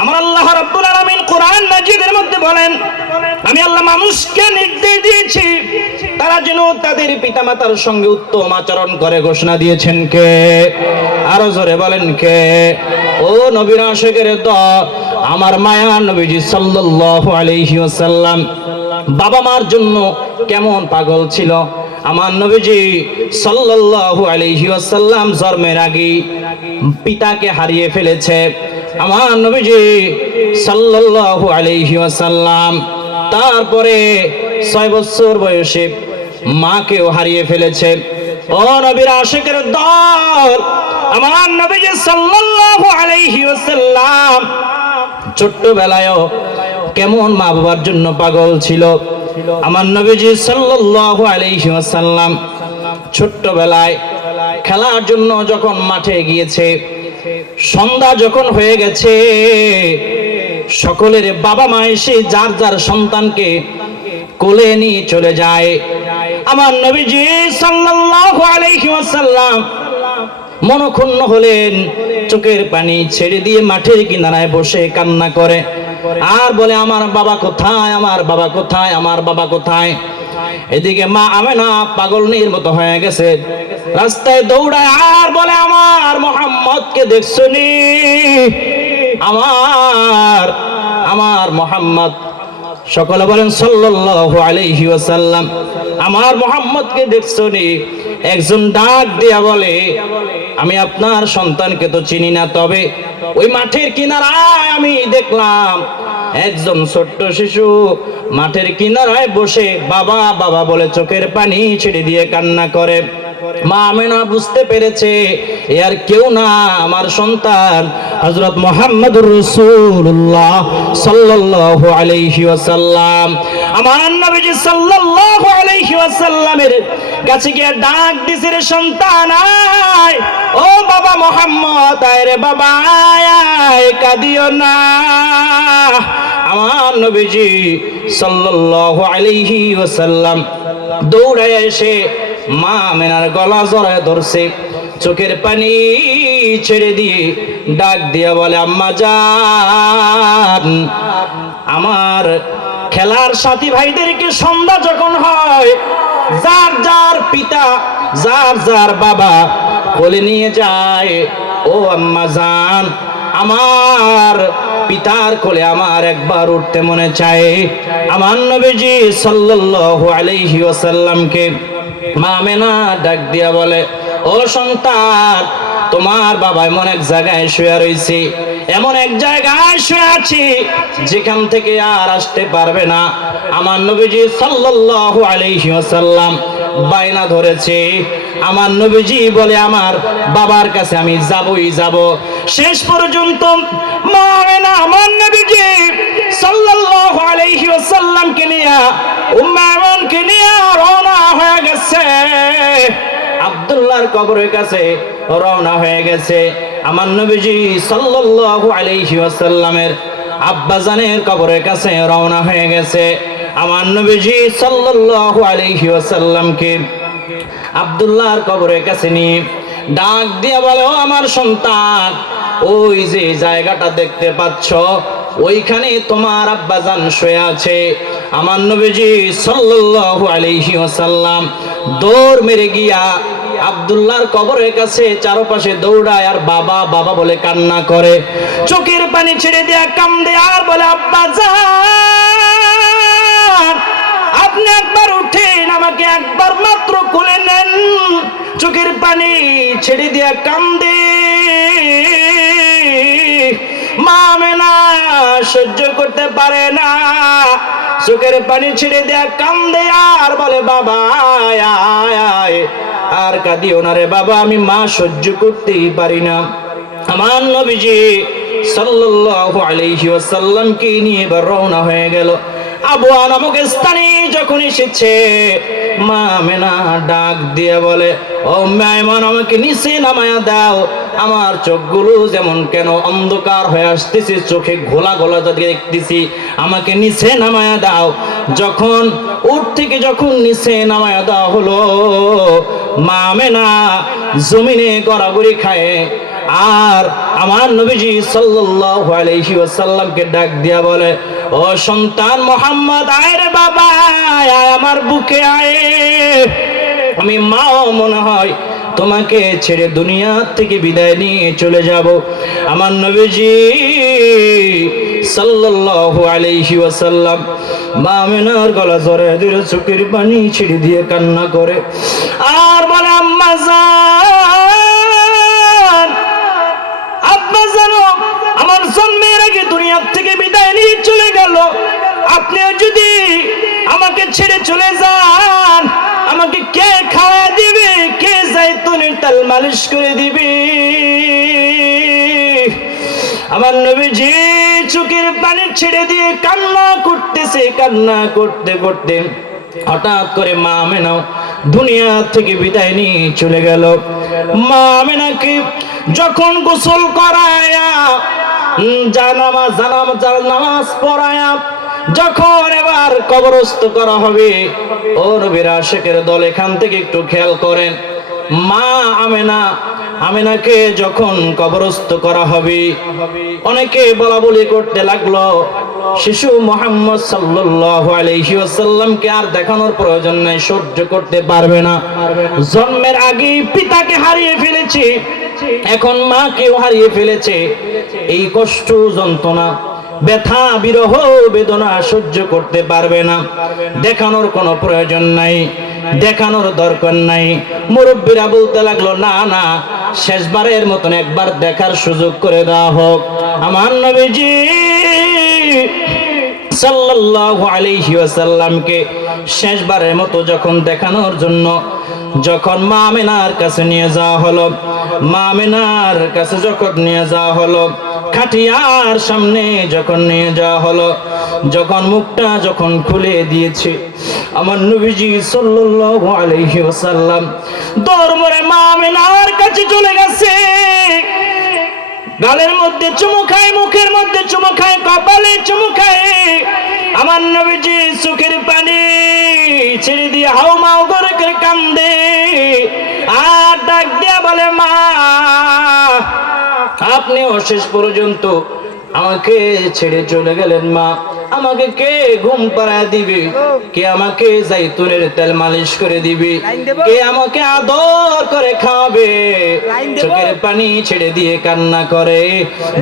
আমার আল্লাহ রাব্বুল আলামিন কোরআন মাজিদের মধ্যে বলেন, আমি আল্লাহ মানুষকে নির্দেশ দিয়েছি তারা যেন তাদের পিতামাতার সঙ্গে উত্তম আচরণ করে। ঘোষণা দিয়েছেন কে? আরো জোরে বলেন কে? ও নবীর আশিকের দল, আমার মায়া নবীজি সাল্লাল্লাহু আলাইহি ওয়াসাল্লাম বাবা মার জন্য কেমন পাগল ছিল। আমার নবীজি সাল্লাল্লাহু আলাইহি ওয়াসাল্লাম জন্মের আগে পিতাকে হারিয়ে ফেলেছে। আমার নবীজি সাল্লাল্লাহু আলাইহি ওয়াসাল্লাম তারপরে 6 বছর বয়সে মাকেও হারিয়ে ফেলেছে। ও নবীর আশিকের দল, আমার নবীজি সাল্লাল্লাহু আলাইহি ওয়াসাল্লাম ছোট্টবেলায়ও কেমন মা বাবার জন্য পাগল ছিল। আমার নবীজি সাল্লাল্লাহু আলাইহি ওয়াসাল্লাম ছোট্টবেলায় খেলার জন্য যখন মাঠে গিয়েছে, সন্ধ্যা যখন হয়ে গেছে, সকলের বাবা মা এসে যার যার সন্তানকে কোলে নিয়ে চলে যায়। আমার নবীজি সাল্লাল্লাহু আলাইহি ওয়াসাল্লাম মনক্ষুণ্ণ হলেন, চোখের পানি ছেড়ে দিয়ে মাঠের কিনারায় বসে কান্না করে আর বলে, আমার বাবা কোথায়, আমার বাবা কোথায়, আমার বাবা কোথায়। এদিকে মা আমেনা পাগলনির মতো হয়ে গেছে, রাস্তায় দৌড়ায় আর বলে, আমার মুহাম্মদকে দেখছনি? আমার মুহাম্মদ। সকলে বলেন সাল্লাল্লাহু আলাইহি ওয়াসাল্লাম, আমার মুহাম্মদকে দেখছনি? একজন ডাক দিয়া বলে, আমি আপনার সন্তানকে তো চিনি না, তবে ওই মাঠের কিনারায় আমি দেখলাম একজন ছোট্ট শিশু মাঠের কিনারায় বসে বাবা বাবা বলে চোখের পানি ছেড়ে দিয়ে কান্না করে। মা আমেনা বুঝতে পেরেছে এ আর কেউ না, আমার সন্তান হযরত মুহাম্মদুর রাসূলুল্লাহ সাল্লাল্লাহু আলাইহি ওয়াসাল্লাম। আমার নবীজি সাল্লাল্লাহু আলাইহি ওয়াসাল্লামের কাছে গিয়ে ডাক দিছে, রে সন্তান আয়, ও বাবা মুহাম্মদ আয় রে বাবা আয়, কাঁদিও না। আমার নবীজি সাল্লাল্লাহু আলাইহি ওয়াসাল্লাম দৌড়ায় এসে মা আমেনার গলা জড়ায় ধরছে, চোখের পানি ছেড়ে দিয়ে ডাক দিয়া বলে, আম্মা জান, আমার খেলার সাথী ভাইদেরকে সন্ধ্যা যখন হয় যার যার পিতা যার যার বাবা কোলে নিয়ে যায়, ও আম্মা জান, আমার পিতার কোলে আমার একবার উঠতে মনে চায়। আমার নবীজি সাল্লাল্লাহু আলাইহি ওয়াসাল্লামকে মা আমেনা ডাক দিয়া বলে, ও সন্তান, তোমার বাবা এমন এক জায়গায় শুয়ে রয়েছে, এমন এক জায়গায় শুয়ে আছে যেখান থেকে আর আসতে পারবে না। আমার নবীজি সাল্লাল্লাহু আলাইহি ওয়াসাল্লাম বায়না ধরেছে, আমার নবীজি বলে আমার বাবার কাছে আমি যাবই যাব। শেষ পর্যন্ত মা আমেনা আমার নবীজি সাল্লাল্লাহু আলাইহি ওয়াসাল্লামকে নিয়ে উম্মে আমিনাকে নিয়ে রওনা হয়ে গেছে, আব্দুল্লাহর কবরের কাছে রওনা হয়ে গেছে। আমার নবীজি সাল্লাল্লাহু আলাইহি ওয়াসাল্লামের আব্বাজানের কবরের কাছে রওনা হয়ে গেছে। আমার নবীজি সাল্লাল্লাহু আলাইহি ওয়াসাল্লামকে আব্দুল্লাহর কবরের কাছে নিয়ে ডাক দিয়ে বলে, ও আমার সন্তান, ওই যে জায়গাটা দেখতে পাচ্ছ ওইখানে তোমার আব্বাজান শুয়ে আছে। আমার নবীজি সাল্লাল্লাহু আলাইহি ওয়াসাল্লাম দৌড় মেরে গিয়া আব্দুল্লাহর কবরের কাছে চারপাশে দৌড়ায় আর বাবা বাবা বলে কান্না করে, চোখের পানি ছেড়ে দেয়া কান্দে আর বলে, আব্বাজান, আপনি একবার উঠেন, আমাকে একবার মাত্র কোলে নেন। চোখের পানি ছেড়ে দেয়া কান্দে। মা আমেনা সহ্য করতে পারে না, চোখের পানি ছেড়ে দেয়া কান্দে আর বলে, বাবা আয় আয়, আর কাঁদিও না রে বাবা, আমি মা সহ্য করতেই পারি না। আমার নবীজি সাল্লাল্লাহু আলাইহি ওয়াসাল্লামকে নিয়ে এবার রওনা হয়ে গেল। আবওয়া নামক স্থানে যখন এসেছে, মা আমেনা ডাক দিয়ে বলে, ও মেহমান, আমাকে নিচে নামায়া দাও, আমার চোখগুলো যেমন কেন অন্ধকার হয়ে আসতেছে, চোখে ঘোলা ঘোলা দেখতেছি, আমাকে নিচে নামায়া দাও। যখন উঠ থেকে যখন নিচে নামায়া দেওয়া হলো, মা আমেনা জমিনে গড়াগড়ি খায় আর আমার নবীজি সাল্লাল্লাহু আলাইহি ওয়াসাল্লামকে ডাক দিয়া বলে, ও সন্তান মুহাম্মদ, আয় রে বাবা আয়, আমার বুকে আয়, আমি মাও মনে হয় তোমাকে ছেড়ে দুনিয়া থেকে বিদায় নিয়ে চলে যাব। আমার নবীজি সাল্লাল্লাহু আলাইহি ওয়াসাল্লাম মা আমিনার গলা জড়ায় ধরে চোখের পানি ছেড়ে দিয়ে কান্না করে আর বলে, আম্মা জান, আব্বা জানো, আমার জন্মের আগে দুনিয়া থেকে বিদায় নিয়ে চলে গেল, আপনিও যদি আমাকে ছেড়ে চলে যান, আমাকে কে খাওয়া দিবে, কে জাইতুনের তেল মালিশ করে দিবে? আমার নবীজি চোখের পানি ছেড়ে দিয়ে কান্না করতেছে। কান্না করতে করতে হঠাৎ করে মা আমেনা দুনিয়া থেকে বিদায় নিয়ে চলে গেল। মা আমেনাকে যখন গোসল করায়া নামাজ পড়ায়া যখন এবার কবরস্থ করা হবে, ও নবীর আশিকের দল এখান থেকে একটু খেয়াল করেন, মা আমেনাকে যখন কবরস্থ করা হবে, অনেকে বলা বলি করতে লাগলো, শিশু মুহাম্মদ সাল্লাল্লাহু আলাইহি ওয়াসাল্লামকে আর দেখানোর প্রয়োজন নাই, সহ্য করতে পারবে না। জন্মের আগে পিতাকে হারিয়ে ফেলেছে, এখন মাকেও হারিয়ে ফেলেছে, এই কষ্ট যন্ত্রণা ব্যথা বিরহ বেদনা সহ্য করতে পারবে না, দেখানোর কোনো প্রয়োজন নাই। দেখানোর দরকার নাই। মুরব্বীরা বলতে লাগলো, না না, শেষবারের মতন একবার দেখার সুযোগ করে দেওয়া হোক। আমার নবীজি সাল্লাল্লাহু আলাইহি ওয়াসাল্লামকে শেষবারের মতো যখন দেখানোর জন্য যখন মা আমিনার কাছে নিয়ে যাওয়া হলো, মা আমিনার কাছে যখন নিয়ে যাওয়া হলো, খাটিয়ার সামনে যখন নিয়ে যাওয়া হলো, যখন মুখটা যখন খুলে দিয়েছে, আমার নবীজি সাল্লাল্লাহু আলাইহি ওয়াসাল্লাম দরবারে মা আমিনার কাছে চলে গেছে। গালের মধ্যে চুমু খায়, মুখের মধ্যে চুমু খায়, কপালে চুমু খায়। আমার নবীজি চোখের পানি ছেড়ে দিয়ে হাউমাউ করে কান্দে আর ডাক দিয়া বলে, মা আপনি শেষ পর্যন্ত আমাকে ছেড়ে চলে গেলেন। মা, আমাকে কে ঘুম পাড়ায় দিবে? কে আমাকে জাইতুনের তেল মালিশ করে দিবে? কে আমাকে আদর করে খাওয়াবে? চোখের পানি ছেড়ে দিয়ে কান্না করে।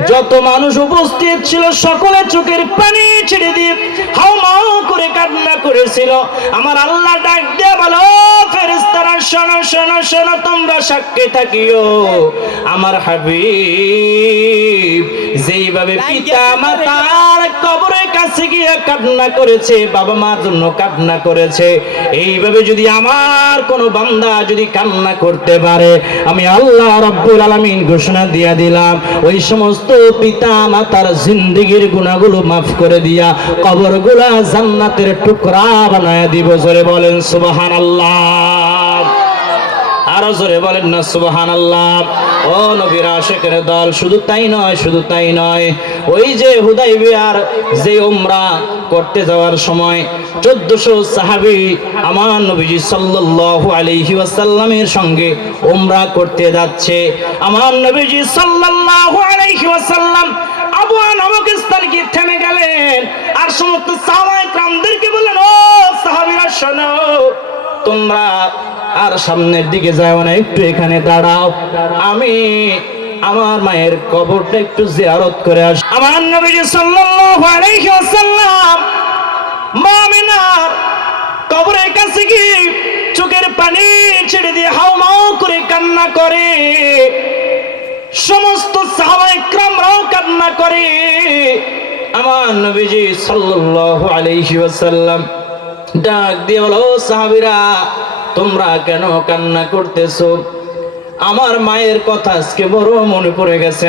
যত মানুষ উপস্থিত ছিল সকলে চোখের পানি ছেড়ে দিয়ে হাউমাউ করে কান্না করেছিল। আমার আল্লাহ ডাক দিয়ে বলো, ফেরেশতারা শোনো শোনো শোনো, তোমরা সাক্ষী থাকিও, আমার হাবিব যেইভাবে পিতা মাতার কবরের কাছে গিয়ে কান্না করেছে, বাবা মার জন্য কান্না করেছে, এইভাবে যদি আমার কোন বান্দা যদি কান্না করতে পারে, আমি আল্লাহ রাব্বুল আলামিন ঘোষণা দিয়ে দিলাম, ওই সমস্ত পিতা মাতার জিন্দেগীর গুনাহগুলো মাফ করে দিয়া কবরগুলা জান্নাতের টুকরা বানায়া দিব। জোরে বলেন সুবহানাল্লাহ, আরো জোরে বলেন না সুবহানাল্লাহ। ও নবীর আশিকের দল, শুধু তাই নয়, শুধু তাই নয়, ওই যে হুদাইবিয়ার যে উমরা করতে যাওয়ার সময় 1400 সাহাবী আমার নবীজি সাল্লাল্লাহু আলাইহি ওয়াসাল্লামের সঙ্গে উমরা করতে যাচ্ছে। আমার নবীজি সাল্লাল্লাহু আলাইহি ওয়াসাল্লাম আবওয়া নামক স্থানে গিয়ে থেমে গেলেন আর সমস্ত সাহাবায়ে کرامদেরকে বললেন, ও সাহাবীরা শোনো, তোমরা আর সামনের দিকে যাও না, একটু এখানে দাঁড়াও, আমি আমার মায়ের কবরটা একটু জিয়ারত করে আসি। আমার নবীজি সাল্লাল্লাহু আলাইহি ওয়াসাল্লাম মা আমিনার কবরের কাছে গিয়ে চোখের পানি ছেড়ে দিয়ে হাউমাউ করে কান্না করে। সমস্ত সাহাবায়ে کرامরাও কান্না করে। আমার নবীজি সাল্লাল্লাহু আলাইহি ওয়াসাল্লাম ডাক দিয়ে বলো, সাহাবীরা তোমরা কেন কান্না করতেছো? আমার মায়ের কথা আজকে বড় মনে পড়ে গেছে।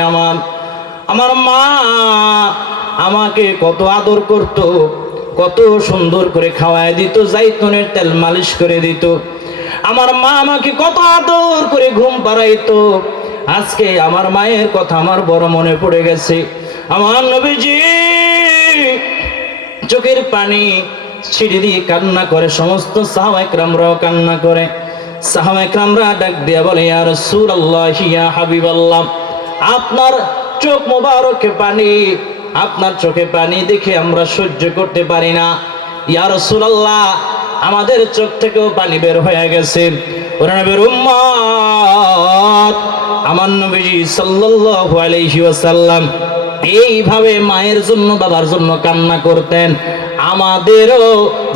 আমার মা আমাকে কত আদর করত, কত সুন্দর করে খাওয়ায় দিত, জাইতুনের তেল মালিশ করে দিত। আমার মা আমাকে কত আদর করে ঘুম পাড়াইতো। আজকে আমার মায়ের কথা আমার বড় মনে পড়ে গেছে। আমার নবীজি চোখের পানি ছিড়ে দিয়ে কান্না করে, সমস্ত সাহাবায়ে کرامরাও কান্না করে। সাহাবায়ে کرامরা ডাক দিয়ে বলে, ইয়া রাসূলুল্লাহ, ইয়া হাবিবাল্লাহ, আপনার চোখ মোবারকে পানি, আপনার চোখে পানি দেখে আমরা সহ্য করতে পারি না। ইয়া রাসূলুল্লাহ, আমাদের চোখ থেকেও পানি বের হয়ে গেছে। ওরে নবীর উম্মত, আমার নবীজি সাল্লাল্লাহু আলাইহি ওয়াসাল্লাম এইভাবে মায়ের জন্য বাবার জন্য কান্না করতেন। আমাদেরও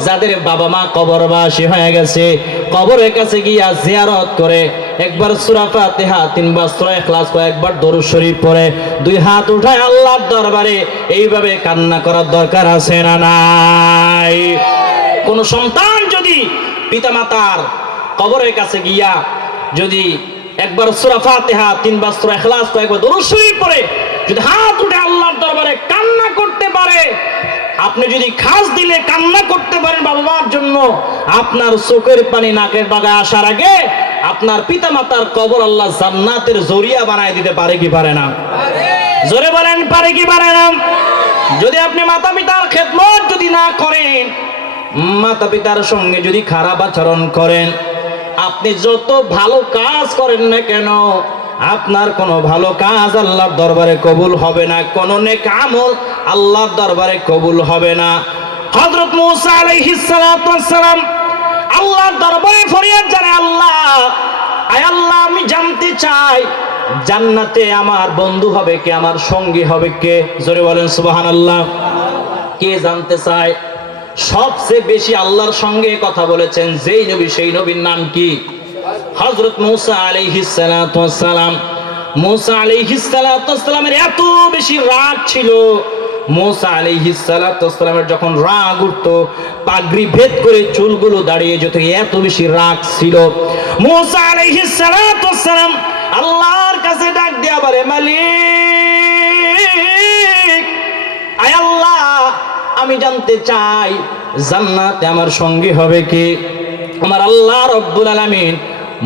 যাদের বাবা মা কবরবাসী হয়ে গেছে, কবরের কাছে গিয়া জিয়ারত করে একবার সূরা ফাতিহা, 3 বার সূরা ইখলাস, একবার দরুদ শরীফ পড়ে 2 হাত উঠায় আল্লাহর দরবারে এইভাবে কান্না করার দরকার আছে না নাই? কোন সন্তান যদি পিতামাতার কবরের কাছে গিয়া যদি একবার সূরা ফাতিহা, 3 বার সূরা ইখলাস, একবার দরুদ শরীফ পড়ে যদি হাত উঠে আল্লাহর দরবারে কান্না করতে পারে, আপনি যদি খাস দিলে কান্না করতে পারেন বাবা মার জন্য, আপনার চোখের পানি নাকের বাগায় আসার আগে আপনার পিতামাতার কবর আল্লাহ জান্নাতের জরিয়া বানায় দিতে পারে কি পারে না? জোরে বলেন, পারে কি পারে না? যদি আপনি মাতা পিতার খেদমত যদি না করেন, মাতা পিতার সঙ্গে যদি খারাপ আচরণ করেন, আপনি যত ভালো কাজ করেন না কেন, আপনার কোনো ভালো কাজ আল্লাহর দরবারে কবুল হবে না, কোন নেক আমল আল্লাহর দরবারে কবুল হবে না। হযরত মূসা আলাইহিস সালাতু ওয়াস সালাম আল্লাহর দরবারে ফরিয়াদ জানায়, আল্লাহ, আয় আল্লাহ, আমি জানতে চাই জান্নাতে আমার বন্ধু হবে কে, আমার সঙ্গী হবে কে? জোরে বলেন সুবহানাল্লাহ। কে জানতে চায়? সবচেয়ে বেশি আল্লাহর সঙ্গে কথা বলেছেন যেই নবী, সেই নবীর নাম কি? হযরত মূসা আলাইহিস সালাতু ওয়াস সালাম। মূসা আলাইহিস সালাতু ওয়াস সালামের এত বেশি রাগ ছিল, মূসা আলাইহিস সালাতু ওয়াস সালামের যখন রাগ উঠতো পাগড়ি ভেদ করে চুলগুলো দাঁড়িয়ে যেত, এত বেশি রাগ ছিল। মূসা আলাইহিস সালাতু ওয়াস সালাম আল্লাহর কাছে ডাক দিয়া বলে, মালিক, আয় আল্লাহ, আমি জানতে চাই জান্নাতে আমার সঙ্গী হবে কি? আমার আল্লাহ রব্বুল আলামিন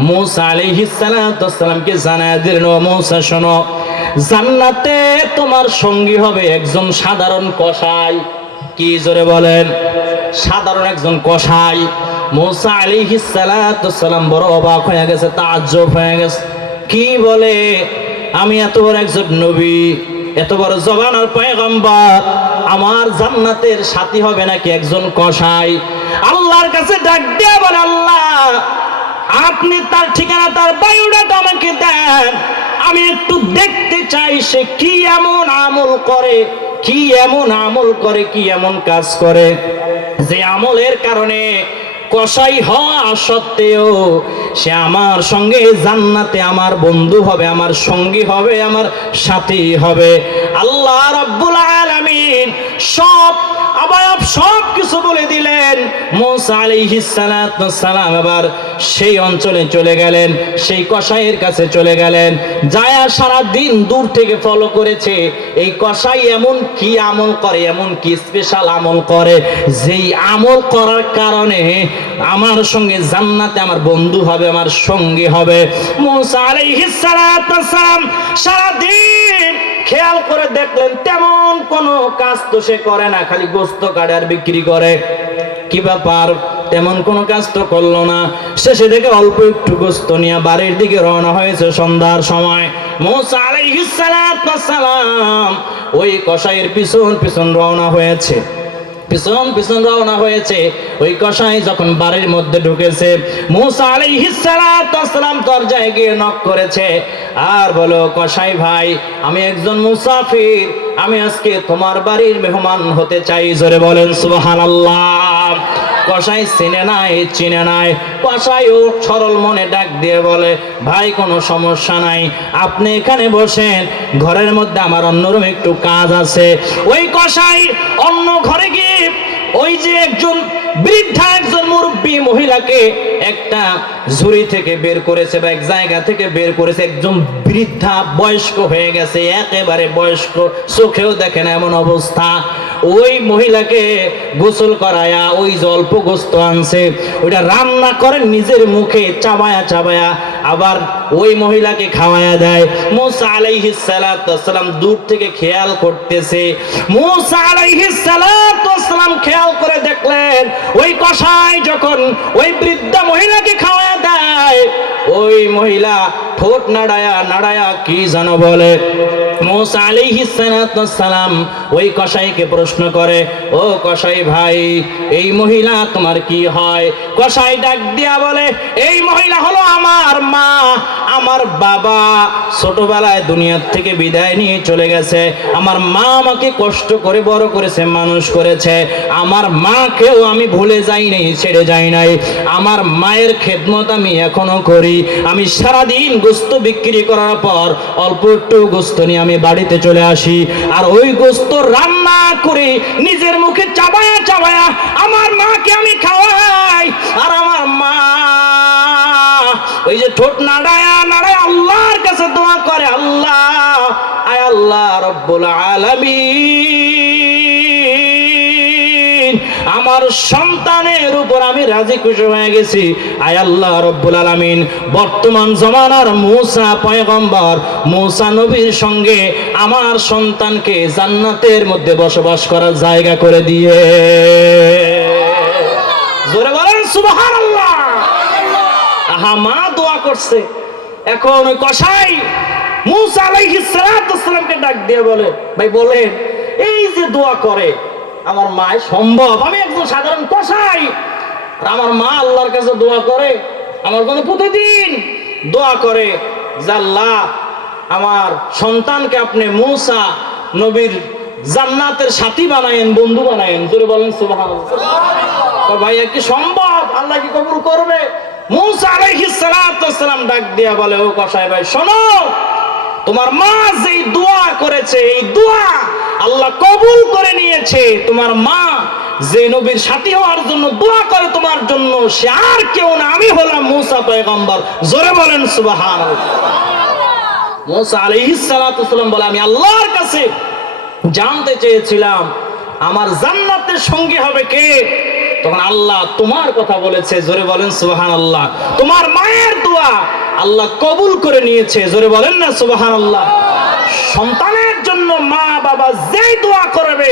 মূসা আলাইহিস সালাতু ওয়াস সালামকে জানায় দিলেন, ও মূসা শোনো, জান্নাতে তোমার সঙ্গী হবে একজন সাধারণ কসাই। কি জোরে বলেন? সাধারণ একজন কসাই। মূসা আলাইহিস সালাতু ওয়াস সালাম বড় অবাক হয়ে গেছে, তাজ্জব হয়ে গেছে। কি বলে, আমি এত বড় একজন নবী, এত বড় জবানের পয়গম্বর, আমার জান্নাতের সাথী হবে নাকি একজন কসাই? আল্লাহর কাছে ডাক দিয়া বলে, আল্লাহ, আপনি তার ঠিকানা, তার বায়োডাটা আমাকে দেন, আমি একটু দেখতে চাই সে কি এমন আমল করে, কি এমন আমল করে, কি এমন কাজ করে যে আমলের কারণে কসাই হওয়া সত্ত্বেও সে আমার সঙ্গে জান্নাতে আমার বন্ধু হবে, আমার সঙ্গী হবে, আমার সাথী হবে। আল্লাহ রাব্বুল আলামিন সব অবয়ব সব কিছু বলে দিলেন। মূসা আলাইহিস সালাতু ওয়াস সালাম আবার সেই অঞ্চলে চলে গেলেন, সেই কসাইয়ের কাছে চলে গেলেন। যায়া সারা দিন দূর থেকে ফলো করেছে এই কসাই এমন কি আমল করে, এমন কি স্পেশাল আমল করে যেই আমল করার কারণে আমার সঙ্গে জান্নাতে আমার বন্ধু হবে, আমার সঙ্গী হবে। মূসা আলাইহিস সালাতু ওয়াস সালাম সারা দিন খেয়াল করে দেখলেন তেমন কোনো কাজ তো সে করে না, খালি গোস্ত কাটে আর বিক্রি করে। কি ব্যাপার, তেমন কোনো কাজ তো করলো না। শেষে দেখে অল্প একটু গোস্ত নিয়ে বাড়ির দিকে রওনা হয়েছে সন্ধ্যার সময়। মূসা আলাইহিস সালাতু ওয়াস সালাম ওই কসাইয়ের পিছন পিছন রওনা হয়েছে, পিছন পিছন রওনা হয়েছে। ওই কসাই যখন বাড়ির মধ্যে ঢুকেছে, মূসা আলাইহিস সালাতু ওয়াস সালাম দরজায় গিয়ে নক করেছে আর বলো, কসাই ভাই, আমি একজন মুসাফির, আমি আজকে তোমার বাড়ির মেহমান হতে চাই। জোরে বলেন সুবহানাল্লাহ। কসাই চিনে নাই। কসাইও সরল মনে ডাক দিয়ে বলে, ভাই কোনো সমস্যা নাই, আপনি এখানে বসেন, ঘরের মধ্যে আমার অন্যরকম একটু কাজ আছে। ওই কসাই অন্য ঘরে গিয়ে ওই যে একজন বৃদ্ধা, একজন মুরব্বী মহিলাকে একটা ঝুড়ি থেকে বের করেছে বা এক জায়গা থেকে বের করেছে। একজন বৃদ্ধা, বয়স্ক হয়ে গেছে, একেবারে বয়স্ক, চোখেও দেখে না এমন অবস্থা। ওই মহিলাকে গোসল করায়া ওই যে অল্প গোস্ত আনছে ওইটা রান্না করে নিজের মুখে চাবায়া চাবায়া আবার ওই মহিলাকে খাওয়ায়া দেয়। মূসা আলাইহিস সালাতু ওয়াস সালাম দূর থেকে খেয়াল করতেছে। মূসা আলাইহিস সালাতু ওয়াস সালাম খেয়াল করে দেখলেন ওই কসাই যখন ওই বৃদ্ধা মহিলাকে খাওয়ায়া দেয়, ওই মহিলা ঠোঁট নাড়ায়া কি যেন বলে। মূসা আলাইহিস সালাতু ওয়াস সালাম ওই কসাইকে প্রশ্ন করে, ও কসাই ভাই, এই মহিলা তোমার কি হয়? কসাই ডাক দিয়া বলে, এই মহিলা হলো আমার মা, আমার বাবা ছোটবেলায় দুনিয়ার থেকে বিদায় নিয়ে চলে গেছে। আমার মা আমাকে কষ্ট করে বড় করেছে, মানুষ করেছে। আমার মাকেও আমি ভুলে যাই নাই, ছেড়ে যাই নাই। আমার মায়ের খেদমত আমি এখনো করি। আমি সারাদিন গোস্ত বিক্রি করার পর অল্প একটু গোস্ত নিয়ে আমি বাড়িতে চলে আসি, আর ওই গোস্ত রান্না করে নিজের মুখে চাবায়া চাবায়া আমার মাকে আমি খাওয়াই। আর আমার মা ওই যে ঠোঁট নাড়ায়া আল্লাহর কাছে দোয়া করে, আল্লাহ, আয় আল্লাহ রব্বুল আলামিন, আমার সন্তানের উপর আমি রাজি খুশি হয়ে গেছি। আয় আল্লাহ রব্বুল আলামিন, বর্তমান জমানার মূসা পয়গম্বর, মূসা নবীর সঙ্গে আমার সন্তানকে জান্নাতের মধ্যে বসবাস করার জায়গা করে দিয়ে। জোরে বলেন সুবহানাল্লাহ। আহা, মা দোয়া করছে। এখন ওই কসাই মূসা আলাইহিস সালাতু ওয়াস সালামকে ডাক দিয়ে বলে, ভাই বলেন, এই যে দোয়া করে আমার মা, সম্ভব? আমি একজন সাধারণ কসাই, আর আমার মা আল্লাহর কাছে দোয়া করে, আমার কোনো প্রতিদিন দোয়া করে যে আল্লাহ, আমার সন্তানকে আপনি মূসা নবীর জান্নাতের সাথী বানায়েন, বন্ধু বানায়েন। জোরে বলেন সুবহানাল্লাহ। ভাই কি সম্ভব? আল্লাহ কি কবুল করবে? মুসা আলাইহিস সালাম ডাক দিয়া বলে, ও কসাই ভাই শোনো, তোমার মা যেই দোয়া করেছে এই দোয়া আল্লাহ কবুল করে নিয়েছে। তোমার মা যে নবীর সাথী হওয়ার জন্য দোয়া করে তোমার জন্য, সে আর কেউ না, আমি হলাম মুসা পয়গম্বর। জোরে বলেন সুবহানাল্লাহ। মুসা আলাইহিস সালাম বলে, আমি আল্লাহর কাছে জানতে চেয়েছিলাম আমার জান্নাতের সঙ্গী হবে কে? তখন আল্লাহ তোমার কথা বলেছে। জোরে বলেন সুবহানাল্লাহ। তোমার মায়ের দোয়া আল্লাহ কবুল করে নিয়েছে। জোরে বলেন না সুবহানাল্লাহ। সন্তানের জন্য মা বাবা যেই দোয়া করবে,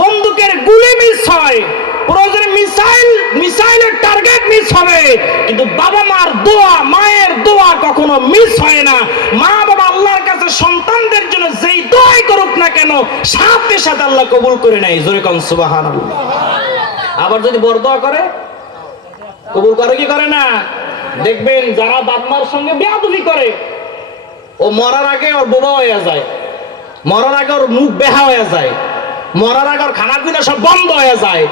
বন্দুকের গুলি মিস হয়, প্রয়োজনে মিসাইলের টার্গেট মিস হবে, কিন্তু বাবা মার দোয়া, মায়ের দোয়া কখনো মিস হয় না। মা বাবা আল্লাহর কাছে সন্তানদের জন্য যেই দোয়াই করুক না কেন, সাথে সাথে আল্লাহ কবুল করে নেয়। জোরে কোন সুবহানাল্লাহ। আবার যদি বরদোয়া করে, কবুল করে কি করে না? দেখবেন যারা বাপ মার সঙ্গে বেয়াদবি করে, ও মরার আগে ওর বোবা হয়ে যায়, মরার আগে ওর মুখ বেহা হয়ে যায়, মরার আগে ওর খানা পিনা সব বন্ধ হয়ে যায়,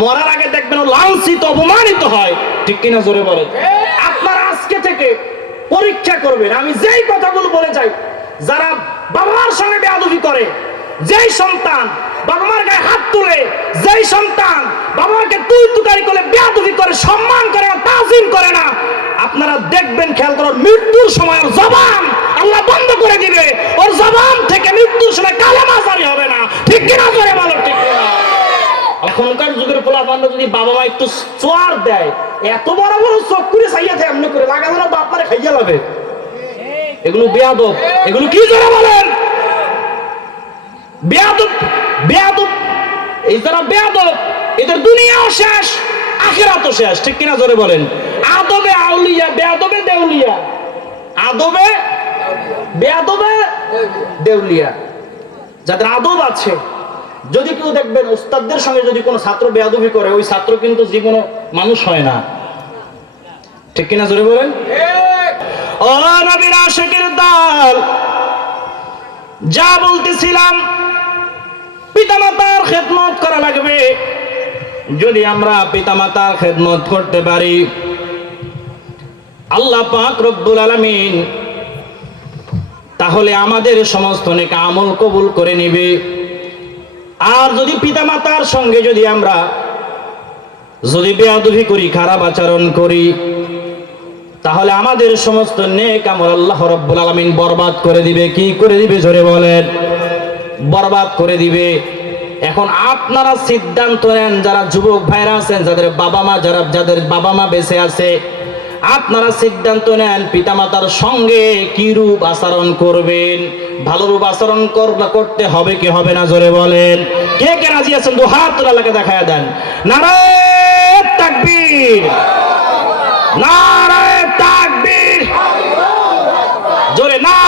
মরার আগে দেখবেন ও লাঞ্ছিত অপমানিত হয়। ঠিক কিনা জোরে বলে? আপনারা আজকে থেকে পরীক্ষা করবেন, আমি যেই কথাগুলো বলে যাই, যারা বাবা মার সঙ্গে বেয়াদবি করে, যেই সন্তান বাবা মার গায়ে হাত তুলে, যেই সন্তান বাবা মাকে তুই তুকারি করে বেয়াদবি করে, সম্মান করে না, তাজিম করে না, আপনারা দেখবেন, খেয়াল করুন, মৃত্যুর সময় ওর জবান আল্লাহ বন্ধ করে দিবে। ওর জবান থেকে মৃত্যুর সময় কালেমা জারি হবে না। ঠিক কিনা করে বলো? ঠিক কিনা? এখনকার যুগের পোলাপানরা যদি বাবা মা একটু চোয়ার দেয়, এত বড় বড় চোখ করে চাইয়া থাকে, এমনি করে লাগাবে না, বাপ মারে খাইয়া লাগবে। এগুলো বেয়াদব। এগুলো কি জোরে বলেন? বেয়াদব, বেয়াদব। এই যারা বেয়াদব, এদের দুনিয়াও শেষ, আখিরাতও শেষ। ঠিক কিনা জোরে বলেন? আদবে আউলিয়া, বেয়াদবে দেউলিয়া। আদবে বেয়াদবে দেউলিয়া। যাদের আদব আছে, যদি কেউ দেখবেন উস্তাদদের সঙ্গে যদি কোনো ছাত্র বেয়াদবি করে, ওই ছাত্র কিন্তু জীবনে মানুষ হয় না। ঠিক কিনা জোরে বলেন? ও নবীর আশিকের দল, যা বলতেছিলাম, পিতামাতার খেদমত করা লাগবে। যদি আমরা পিতামাতার খেদমত করতে পারি, আল্লাহ পাক রব্বুল আলামিন তাহলে আমাদের সমস্ত নেক আমল কবুল করে নিবে। আর যদি পিতামাতার সঙ্গে যদি আমরা বেয়াদবি করি, খারাপ আচরণ করি, তাহলে আমাদের সমস্ত নেক আমল আল্লাহ রাব্বুল আলামিন বরবাদ করে দিবে। কি করে দিবে? জোরে বলেন। বরবাদ করে দিবে। এখন আপনারা সিদ্ধান্ত নেন, যারা যুবক ভাইরা আছেন, যাদের বাবা মা বেঁচে আছে, আপনারা সিদ্ধান্ত নেন পিতামাতার সঙ্গে কি রূপ আচরণ করবেন। ভালো রূপ আচরণ করতে হবে কি হবে না? জোরে বলেন। কে কে রাজি আছেন? দু হাত তোলাকে দেখায় দেন। নারায়ে তাকবীর, নারায়ে তাকবীর, জোরে না